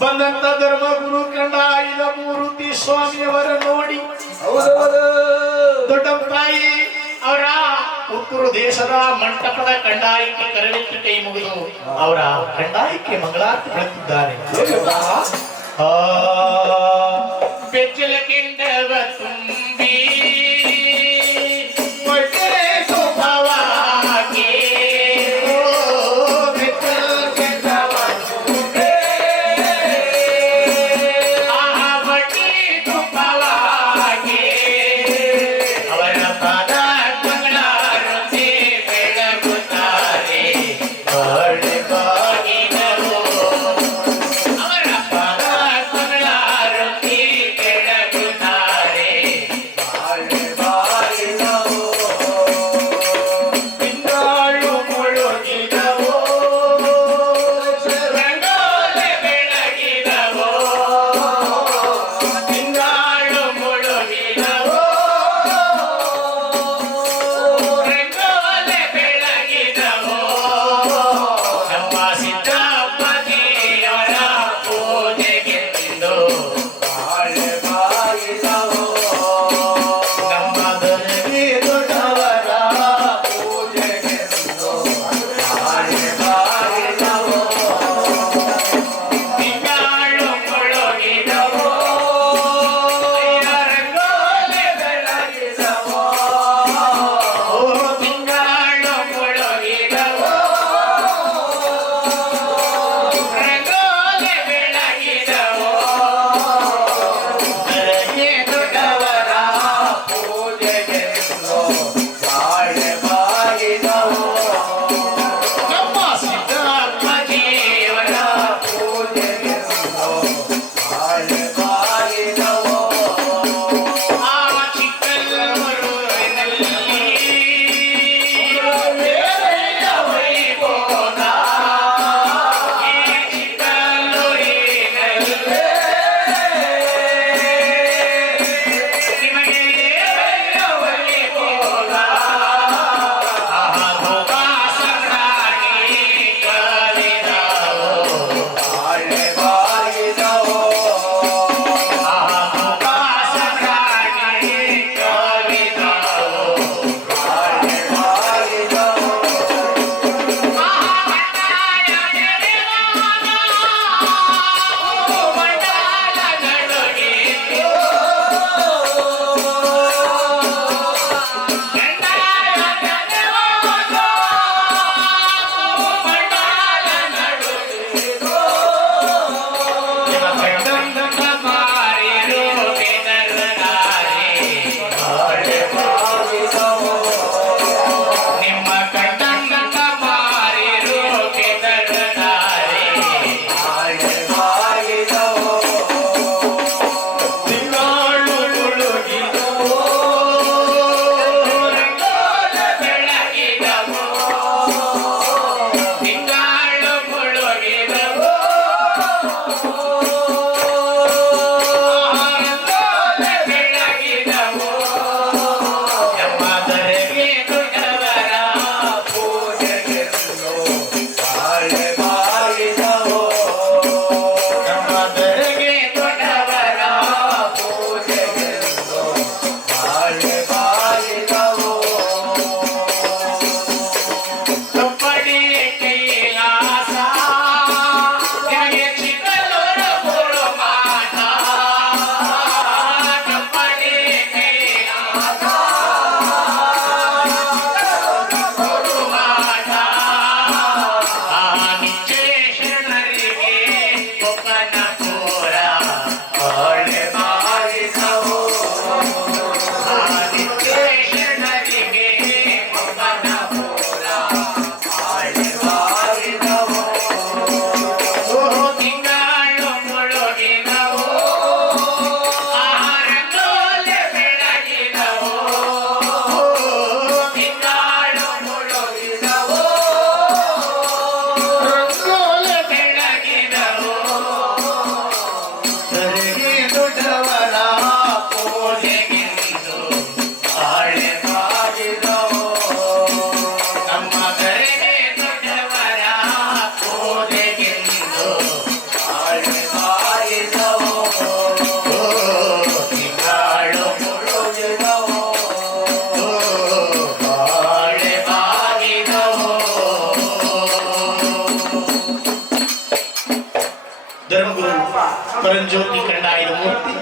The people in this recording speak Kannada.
ಬಂದಂತ ಧರ್ಮಗುರು ಕಂಡ ಆಯ್ದ ಮೂರುತಿ ಸ್ವಾಮಿಯವರ ನೋಡಿ. ದೊಡ್ಡ ತಾಯಿ ಅವರ ಉತ್ತರು ದೇಶದ ಮಂಟಪದ ಕಂಡಾಯಕ್ಕೆ ಕರೆದಿಟ್ಟು ಕೈ ಮುಗಿದು ಅವರ ಕಂಡಾಯಿಕೆ ಮಂಗಳಾರತಿ ಬೆಳೆದಿದ್ದಾರೆ ಬೆಚ್ಚಲ ಕೆಂಡವ ತುಂಬ Thank you. ಧರ್ಮಗುರು ಪರಂಜ್ಯೋತಿ ಕಂಡಾಯದ ಮೂರ್ತಿ